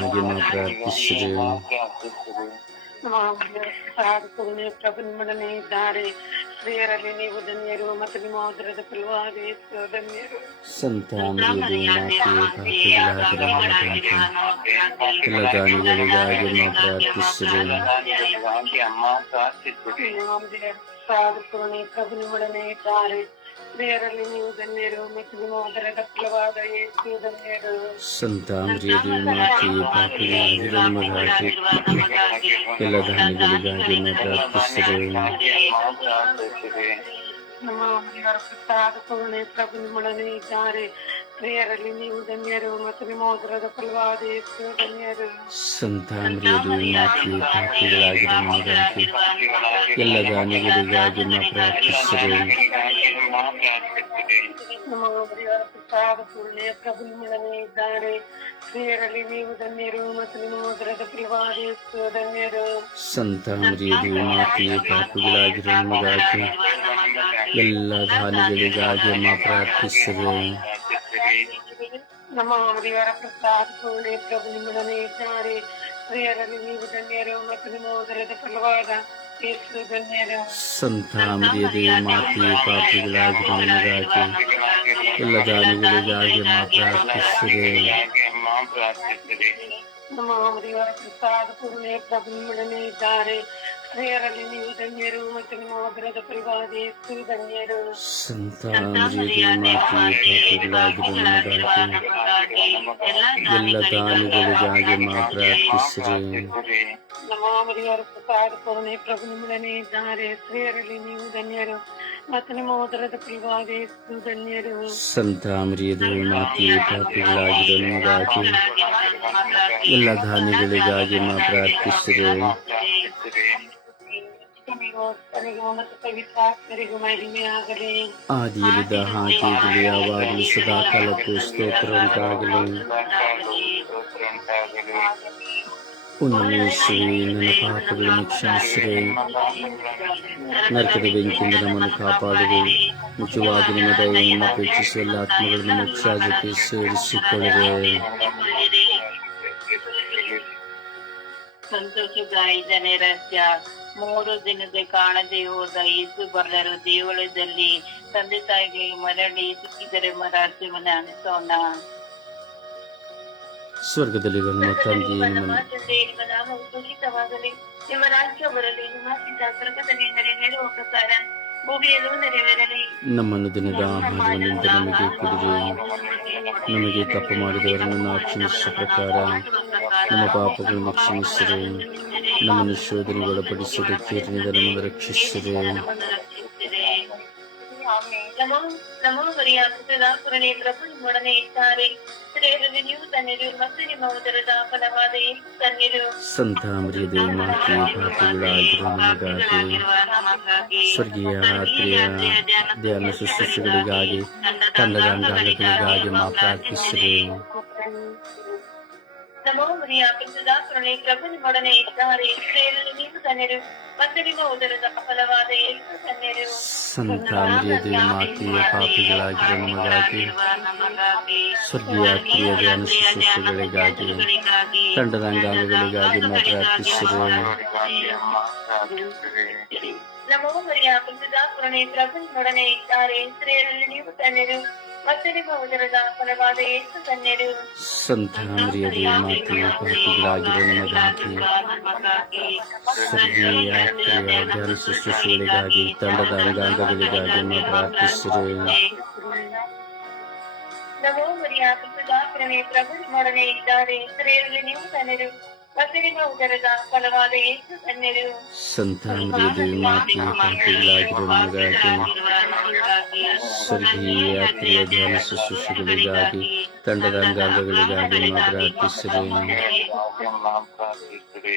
ಪ್ರಾರ್ಥಿಸಿರಿ ಮಾರಿಯವರ ಸಾಧು ಪೂರ್ಣೆ ಪ್ರಭು ನಿಮ್ಮೊಡನೆ ಇದ್ದಾರೆ ಸ್ತ್ರೀಯರಲ್ಲಿ ನೀವು ಧನ್ಯರು ಮತ್ತು ನಿಮ್ಮ ಉದರದ ಫಲವಾದ ಯೇಸು ಧನ್ಯರು ಸಂತಾನದಲ್ಲಿ ಮಾತೆಯೇ ಪಾಪಿಗಳಾಗಿರುವ ನಮಗೆ ಎಲ್ಲ ದಾನಿಗಳಿಗಾಗಿ ಪ್ರಾರ್ಥಿಸಿರಿ ಮಾರಿಯವರ ಸಾಧು ಪೂರ್ಣೆ ಪ್ರಭು ನಿಮ್ಮೊಡನೆ ಇದ್ದಾರೆ ಸ್ತ್ರೀಯರಲ್ಲಿ ನೀವು ಧನ್ಯರು ಮತ್ತು ನಿಮ್ಮ ಉದರದ ಫಲವಾದ ಯೇಸು ಧನ್ಯರು ಸಂತಾನದಲ್ಲಿ ಮಾತೆಯೇ ಪಾಪಿಗಳಾಗಿರುವ ನಮಗೆ ಎಲ್ಲ ದಾನಿಗಳಿಗಾಗಿ ಪ್ರಾರ್ಥಿಸಿರಿ ಮಾರಿಯವರ ಸಾಧು ಪೂರ್ಣೆ ಪ್ರಭು ನಿಮ್ಮೊಡನೆ ಇದ್ದಾರೆ ಸ್ತ್ರೀಯರಲ್ಲಿ ನೀವು ಧನ್ಯರು ಮತ್ತು ನಿಮ್ಮ ಉದರದ ಫಲವಾದ ಯೇಸು ಧನ್ಯರು ಸಂತಾನದಲ್ಲಿ ಮಾತೆಯೇ ಪಾಪಿಗಳಾಗಿರುವ ನಮಗಾಗಿ ಎಲ್ಲ ದಾನಿಗಳಿಗಾಗಿ ಪ್ರಾರ್ಥಿಸಿರಿ ನಮ್ಮ ಪ್ರಸಾದ ಕರುಣೆ ಪ್ರಭು ನಿಮ್ಮೊಡನೆ ಇದ್ದಾರೆ. ಪ್ರಿಯರಲ್ಲಿ ನೀವು ಧನ್ಯರು ಮತ್ತು ನಿಮ್ಮ ಉದರದ ಫಲವಾದ ಧನ್ಯರು. ಮಾತೆಯೇ ನಮಗಾಗಿ ಎಲ್ಲ ದಾನಿಗಳಿಗಾಗಿ ಪ್ರಾರ್ಥಿಸಿರಿ ನಮ್ಮ ಅಮ್ಮನವರ ಸುತ್ತ ಕರುಣೆ ಪ್ರಭು ನಿಮ್ಮೊಡನೆ ಇದ್ದಾರೆ. ಪ್ರಿಯರಲ್ಲಿ ನೀವು ಧನ್ಯರು ಮತ್ತು ನಿಮ್ಮ ಉದರದ ಫಲವಾದ ಧನ್ಯರು. ಸಂತಾನದಲ್ಲಿ ಮಾತೆಯೇ ಪಾಪಿಗಳಾಗಿರುವ ನಮಗಾಗಿ ಎಲ್ಲ ದಾನಿಗಳಿಗಾಗಿ ಪ್ರಾರ್ಥಿಸಿರಿ ನಮ್ಮ ದೇವರ ಪ್ರಸಾದ ಪೂರ್ಣೆ ಪ್ರಭು ನಿಮ್ಮೊಡನೆ ಇದ್ದಾರೆ ಸ್ತ್ರೀಯರಲ್ಲಿ ನೀವು ಧನ್ಯರು ಮತ್ತು ನಿಮ್ಮ ಉದರದ ಫಲವಾದ ಯೇಸು ಧನ್ಯರು ಸಂತ ಮರಿಯದೇ ಮಾತೆ ಪಾಪಿಗಳಾಗಿರೋ ನಮಗಾಗಿ ಎಲ್ಲ ದಾನಿಗಳಿಗಾಗಿ ಮಾ ಪ್ರಾರ್ಥಿಸಿದೆ ನಮ್ಮ ದೇವರ ಪ್ರಸಾದ ಪೂರ್ಣೆ ಪ್ರಭು ನಿಮ್ಮೊಡನೆ ಇದ್ದಾರೆ ಸ್ತ್ರೀಯರಲ್ಲಿ ನೀವು ಧನ್ಯರು ಮತ್ತು ನಿಮ್ಮ ಉದರದ ಫಲವಾದ ಯೇಸು ಧನ್ಯರು ಸಂತ ಮರಿಯದೇ ಮಾತೆ ಪಾಪಿಗಳಾಗಿರೋ ನಮಗಾಗಿ ಎಲ್ಲ ದಾನಿಗಳಿಗಾಗಿ ಮಾ ಪ್ರಾರ್ಥಿಸಿದೆ ನಮ್ಮ ದೇವರ ಪ್ರಸಾದ ಪೂರ್ಣೆ ಪ್ರಭು ನಿಮ್ಮೊಡನೆ ಇದ್ದಾರೆ ಸ್ತ್ರೀಯರಲ್ಲಿ ನೀವು ಧನ್ಯರು ಮತ್ತು ನಿಮ್ಮ ಉದರದ ಫಲವಾದ ಯೇಸು ಧನ್ಯರು ಸಂತ ಮರಿಯದೇ ಮಾತೆ ಪಾಪಿಗಳಾಗಿರೋ ನಮಗಾಗಿ ಎಲ್ಲ ದಾನಿಗಳಿಗಾಗಿ ಮಾ ಪ್ರಾರ್ಥಿಸಿದೆ ತನಿಗೂ ಮತ್ತು ಪವಿತ್ರಾತ್ಮರಿಗೂ ಮಹಿಮೆ ಆಗಲಿ ಆದಿಯಲ್ಲಿದ್ದ ಹಾಗೆ ಈಗಲೂ ಯಾವಾಗಲೂ ಸದಾ ಕಾಲಕ್ಕೂ ಸ್ತೋತ್ರ ಉಂಟಾಗಲಿ ಉನ್ನಮೇಶ್ವರಿ ನನ್ನ ಪಾಪಗಳನ್ನು ಕ್ಷಮಿಸಿರೆ ನರಕದ ಬೆಂಕಿಯಿಂದ ನಮ್ಮನ್ನು ಕಾಪಾಡಿದೆ ಮುಖ್ಯವಾಗಿ ನಿಮ್ಮ ದಯವನ್ನು ಅಪೇಕ್ಷಿಸಿ ಎಲ್ಲ ಆತ್ಮಗಳನ್ನು ಮೋಕ್ಷಾಜಕ್ಕೆ ಸೇರಿಸಿಕೊಳ್ಳಿದೆ ಸಂತೋಷದಾಯಿದನೇ ರಹಸ್ಯ ಮೂರು ದಿನದ ಕಾಣದೆ ಹೋದ ಯೇಸು ಬರಲರು ದೇವಳದಲ್ಲಿ ತಂದೆ ತಾಯಿಗೆ ಮರಳಿ ಸಿಕ್ಕಿದರೆ ಮರಾಜ್ಯವನ್ನ ಅನಿಸೋಣ. ಸ್ವರ್ಗದಲ್ಲಿ ನಮ್ಮ ತಂದೆ ನಿಮ್ಮ ನಾಮವು ಪೂಜಿತವಾಗಲಿ ನಿಮ್ಮ ರಾಜ್ಯ ಬರಲಿ ನಿಮ್ಮ ಚಿತ್ತ ಸ್ವರ್ಗದಲ್ಲಿಂದಲೇ ನೆರವು ಪ್ರಕಾರ ಭೂಮಿಯಲ್ಲೂ ನೆರವೇರಲಿ. ನಮ್ಮನ್ನು ದಿನದ ಆಹಾರವನ್ನು ನಮಗೆ ಕೊಡಿರಿ. ನಮಗೆ ತಪ್ಪು ಮಾಡಿದವರನ್ನು ಕ್ಷಮಿಸಿದ ಪ್ರಕಾರ ನಮ್ಮ ಪಾಪಗಳನ್ನು ಕ್ಷಮಿಸಿರಿ. ನಮ್ಮನ್ನು ಶೋಧನೆಗೆ ಒಳಪಡಿಸದೆ ಕೀರಿನಿಂದ ನಮ್ಮನ್ನು ರಕ್ಷಿಸಿರಿ ನಮೋ ನಮೋ ಮರಿಯಾದ ಪುರಣೆ ಪ್ರಭು ನಿಮ್ಮೊಡನೆ ಇದ್ದಾರೆ ಸ್ತ್ರೀಯರಲ್ಲಿ ನೀವು ತನ್ನಿರು ಮತ್ತು ನಿಮ್ಮ ಉದರದ ಫಲವಾದ ಯೇಸು ತನ್ನಿರು ಸಂತ ಮರಿಯದೆ ಮಾತೆ ಪಾಪಿಗಳಾಗಿರೋ ನಮಗಾಗಿ ಸ್ವರ್ಗೀಯ ರಾತ್ರಿಯ ಧ್ಯಾನ ಶುಶ್ರೂಷೆಗಳಿಗಾಗಿ ತಂಡದ ಅಂಗಾಂಗಗಳಿಗಾಗಿ ಮಾ ಪ್ರಾರ್ಥಿಸಿರಿ ನಮೋ ಮರಿಯ ಪ್ರಸಿದ್ಧ ಕರುಣೆ ಪ್ರಭು ನಿಮ್ಮೊಡನೆ ಇದ್ದಾರೆ. ಸ್ತ್ರೀಯರಲ್ಲಿ ನೀವು ತನ್ನಿರು ಮತ್ತು ನಿಮ್ಮ ಉದರದ ಫಲವಾದ ಯೇಸು ಮಾತೆಯ ಪಾಪಿಗಳಾಗಿರುವ ನಮಗಾಗಿ ಸ್ವರ್ಗೀಯ ಕ್ರಿಯ ಧ್ಯಾನ ಶುಶ್ರೂಷೆಗಳಿಗಾಗಿ ತಂಡದ ಅಂಗಾಂಗಗಳಿಗಾಗಿ ಮಾ ನಮೋ ಮರಿಯ ಪ್ರಸಿದ್ಧ ಕರುಣೆ ಪ್ರಭು ನಿಮ್ಮೊಡನೆ ಇದ್ದಾರೆ. ಸ್ತ್ರೀಯರಲ್ಲಿ ನೀವು ತನ್ನಿರು ಮತ್ತು ನಿಮ್ಮ ಉದರದ ಫಲವಾದ ಯೇಸು ತನ್ನಿರು ಸಂತ ಮರಿಯದೆ ಮಾತೆಯ ಪಾಪಿಗಳಾಗಿರೋ ನಮಗಾಗಿ ಸ್ವರ್ಗೀಯ ಕ್ರಿಯ ಧ್ಯಾನ ಶುಶ್ರೂಷೆಗಳಿಗಾಗಿ ತಂಡದ ಅಂಗಾಂಗಗಳಿಗಾಗಿ ಪ್ರಾರ್ಥಿಸಿರಿ. ನಮೋ ಮರಿಯಾ ಪ್ರಭು ನಿಮ್ಮೊಡನೆ ಇದ್ದಾರೆ. ಸ್ತ್ರೀಯರಲ್ಲಿ ನೀವು ತನ್ನಿರು ಮತ್ತು ನಿಮ್ಮ ಉದರದ ಫಲವಾದ ಯೇಸು ತನ್ನಿರು ಸಂತ ಮರಿಯದೆ ಮಾತೆಯ ಪಾಪಿಗಳಾಗಿರೋ ನಮಗಾಗಿ ಸ್ವರ್ಗೀಯ ಕ್ರಿಯ ಧ್ಯಾನ ಶುಶ್ರೂಷೆಗಳಿಗಾಗಿ ತಂಡದ ಅಂಗಾಂಗಗಳಿಗಾಗಿ ಮಾ ಪ್ರಾರ್ಥಿಸಿರಿ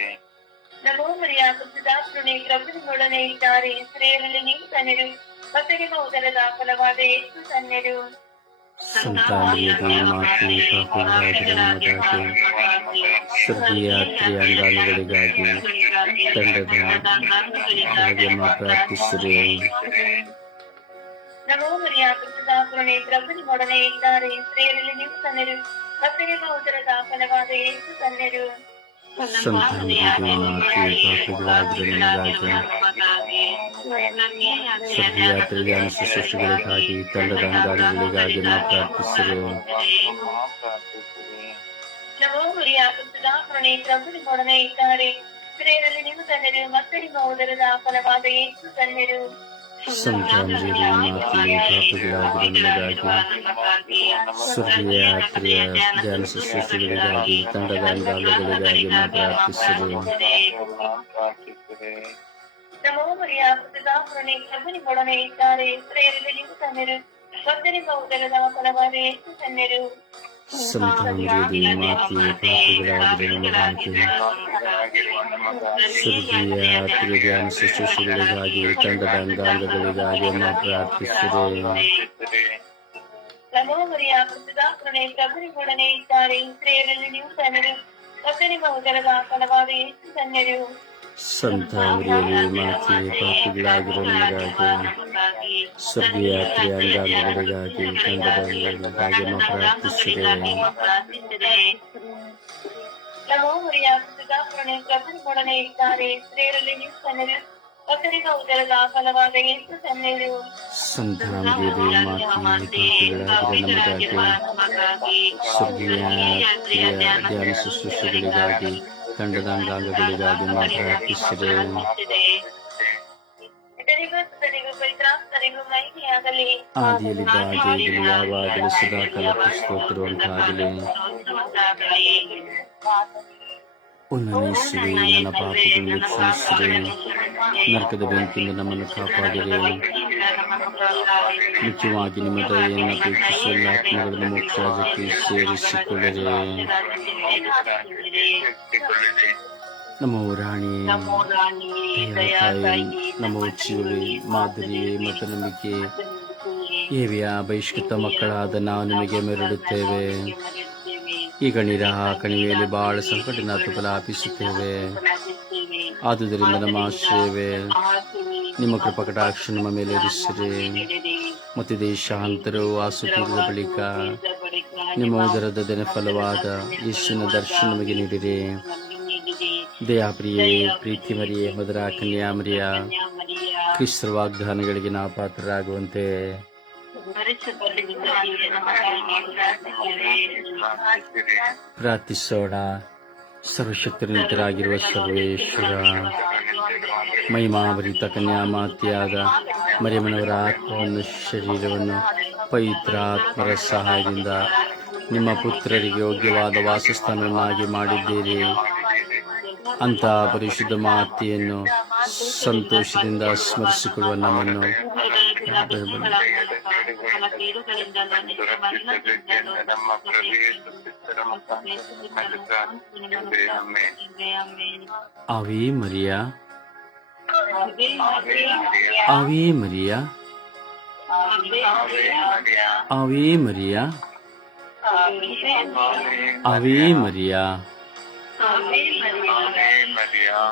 ನಮೋ ಮರಿಯ ಪ್ರಸಿದ್ಧ ಕರುಣೆ ಪ್ರಭು ನಿಮ್ಮೊಡನೆ ಇದ್ದಾರೆ ಸ್ತ್ರೀಯರಲ್ಲಿ ನೀವು ತನ್ನಿರು ಮತ್ತು ನಿಮ್ಮ ಉದರದ ಫಲವಾದ ಯೇಸು ತನ್ನಿರು ಸಂತ ಮರಿಯದೆ ಮಾತೆಯ ಪಾಪಿಗಳಾಗಿರೋ ನಮಗಾಗಿ ಸ್ವರ್ಗೀಯ ಕ್ರಿಯ ಅಂಗಾಂಗಗಳಿಗಾಗಿ ತಂಡದ ಹಾಗೆ ಮಾ ಪ್ರಾರ್ಥಿಸಿರಿ ನಮೋ ಮರಿಯ ಪ್ರಸಿದ್ಧ ಕರುಣೆ ಪ್ರಭು ನಿಮ್ಮೊಡನೆ ಇದ್ದಾರೆ ಸ್ತ್ರೀಯರಲ್ಲಿ ನೀವು ತನ್ನಿರು ಮತ್ತು ನಿಮ್ಮ ಉದರದ ಫಲವಾದ ಯೇಸು ತನ್ನಿರು ಪಾಪಿಗಳಾಗಿರೋ ನಮಗಾಗಿ ಸ್ವರ್ಗೀಯ ಕ್ರಿಯ ಶುಶ್ರೂಷೆಗಳಿಗಾಗಿ ತಂಡದ ಅಂಗಾಂಗಗಳಿಗಾಗಿ ಮಾ ಪ್ರಾರ್ಥಿಸಿರಿ ನಮೋ ಮರಿಯ ಪ್ರಸಿದ್ಧ ಕರುಣೆ ಪ್ರಭು ನಿಮ್ಮೊಡನೆ ಇದ್ದಾರೆ ಸ್ತ್ರೀಯರಲ್ಲಿ ನೀವು ಉದರದ ಫಲವಾದ ಏಸು ಸಂತ ಮರಿಯದೆ ಮಾತೆಯ ಪಾಪಿಗಳಾಗಿರೋ ನಮಗಾಗಿ ಸ್ವರ್ಗೀಯ ಕ್ರಿಯ ಧ್ಯಾನ ಶುಶ್ರೂಷೆಗಳಿಗಾಗಿ ತಂಡದ ಅಂಗಾಂಗಗಳಿಗಾಗಿ ಮಾ ಪ್ರಾರ್ಥಿಸಿರಿ ನಮೋ ಮರಿಯ ಪ್ರಸಿದ್ಧ ಕರುಣೆ ಪ್ರಭು ನಿಮ್ಮೊಡನೆ ಇದ್ದಾರೆ ಸ್ತ್ರೀಯರಲ್ಲಿ ನೀವು ತನ್ನಿರು ಮತ್ತು ನಿಮ್ಮ ಉದರದ ಫಲವಾದ ಯೇಸು ತನ್ನಿರು ಸಂತ ಮರಿಯದೆ ಮಾತೆಯ ಪಾಪಿಗಳಾಗಿರೋ ನಮಗಾಗಿ ಸ್ವರ್ಗೀಯ ಕ್ರಿಯ ಧ್ಯಾನ ಶುಶ್ರೂಷೆಗಳಿಗಾಗಿ ತಂಡದ ಅಂಗಾಂಗಗಳಿಗಾಗಿ ಮಾ ಪ್ರಾರ್ಥಿಸಿರಿ ನಮೋ ಮರಿಯ ಪ್ರಸಿದ್ಧ ಕರುಣೆ ಪ್ರಭು ನಿಮ್ಮೊಡನೆ ಇದ್ದಾರೆ ಸ್ತ್ರೀಯರಲ್ಲಿ ನೀವು ತನ್ನಿರು ಮತ್ತು ನಿಮ್ಮ ಉದರದ ಫಲವಾದ ಯೇಸು ತನ್ನಿರು ಸಂತ ಮರಿಯರೇ ಮಾತೆ ಪಾಪಿಗಳಾಗಿರೋ ನಮಗಾಗಿ ಸ್ವರ್ಗೀಯ ಕ್ರಿಯಾಂಗಾಂಗಗಳಿಗಾಗಿ ಕಂಡದಾಗಿ ನಾವು ಪ್ರಾರ್ಥಿಸಿದೆ ನಮೋ ಮರಿಯ ಸುಧಾಪುರಣೆ ಪ್ರಭುಗಳೊಡನೆ ಇದ್ದಾರೆ ಸ್ತ್ರೀಯರಲ್ಲಿ ನೀವು ಸನ್ನೆಲೆ ಒಕ್ಕರಿಗ ಉದರದ ಫಲವಾದ ಯೇಸು ಸನ್ನೆಲೆ ಸಂತ ಮರಿಯರೇ ಮಾತೆ ಪಾಪಿಗಳಾಗಿರೋ ನಮಗಾಗಿ ಸ್ವರ್ಗೀಯ ಕ್ರಿಯ ಧ್ಯಾನ ಶುಶ್ರೂಷೆಗಳಿಗಾಗಿ ಕಂಡದಾಂಗಾಂಗಗಳಿಗಾಗಿ ನಾವು ಪ್ರಾರ್ಥಿಸಿದೆ ಇತರಿಗೂ ಸುತರಿಗೂ ಪವಿತ್ರಾಸ್ತರಿಗೂ ಮಹಿಮೆಯಾಗಲಿ ಆದಿಯಲ್ಲಿದ್ದ ಹಾಗೆಯೇ ಯಾವಾಗಲೂ ಸದಾಕಾಲ ಸ್ತೋತ್ರವಂತಾಗಲಿ ಶ್ರೀ ನನ್ನ ಪಾಪಗಳನ್ನು ಕ್ಷಮಿಸಿರಿ ನರಕದ ಬೆಂಕಿಯಿಂದ ನಮ್ಮನ್ನು ಕಾಪಾಡಿರಿ. ಮುಖ್ಯವಾಗಿ ನಿಮ್ಮ ದಯೆಯನ್ನು ಅಪೇಕ್ಷಿಸಿ ಎಲ್ಲ ಆತ್ಮಗಳನ್ನು ಮುಖ್ಯವಾಗಿ ಸೇರಿಸಿಕೊಳ್ಳಿರಿ. ನಮ್ಮ ರಾಣಿ ತಾಯಿ ನಮ್ಮ ಉಚ್ಚಿಯುಳಿ ಮಾದರಿ ಮತ್ತು ನಂಬಿಕೆ. ಏವಿಯ, ಬಹಿಷ್ಕೃತ ಮಕ್ಕಳಾದ ನಾವು ನಿಮಗೆ ಮೆರಡುತ್ತೇವೆ ಈ ಕಣ್ಣೀರ ಕಣಿವೆಯಲ್ಲಿ ಬಹಳ ಸಂಕಟದಿಂದ ಫಲಾಪಿಸುತ್ತೇವೆ ಆದುದರಿಂದ ನಮ್ಮ ಆಶ್ರಯವೇ, ನಿಮ್ಮ ಕೃಪಕಟಾಕ್ಷ ನಮ್ಮ ಮೇಲೆ ಇರಿಸಿರಿ. ಮತ್ತು ದೇಶಾಂತರವು ಆಸುತೀರದ ಬಳಿಕ ನಿಮ್ಮ ಉದರದ ದಿನ ಫಲವಾದ ಯೇಸುವಿನ ದರ್ಶನ ನಮಗೆ ನೀಡಿರಿ. ದಯಾಪ್ರಿಯೇ ಪ್ರೀತಿ ಮರಿಯೇ, ಮಧುರ ಕನ್ಯಾಮರಿಯ ಕ್ರಿಸ್ತರ ವಾಗ್ದಾನಗಳಿಗೆ ನಾವು ಪಾತ್ರರಾಗುವಂತೆ. ಪ್ರಾರ್ಥಿಸೋಣ ಸರ್ವಶಕ್ತಿರಾಗಿರುವ ಸರ್ವೇಶ್ವರ. ಮಹಿಮಾಭರಿತ ಕನ್ಯಾಮಾತೆಯಾದ ಮರಿಯಮ್ಮನವರ ಆತ್ಮವನ್ನು, ಶರೀರವನ್ನು ಪವಿತ್ರಾತ್ಮರ ಸಹಾಯದಿಂದ ನಿಮ್ಮ ಪುತ್ರರಿಗೆ ಯೋಗ್ಯವಾದ ವಾಸಸ್ಥಾನವನ್ನಾಗಿ ಮಾಡಿದ್ದೀರಿ ಅಂತ ಪರಿಶುದ್ಧ ಮಾತೆಯನ್ನು ಸಂತೋಷದಿಂದ ಸ್ಮರಿಸಿಕೊಳ್ಳುವ ನಮ್ಮನ್ನು ஆவே மரியா ஆவே மரியா ஆவே மரியா ஆவே மரியா ஆவே மரியா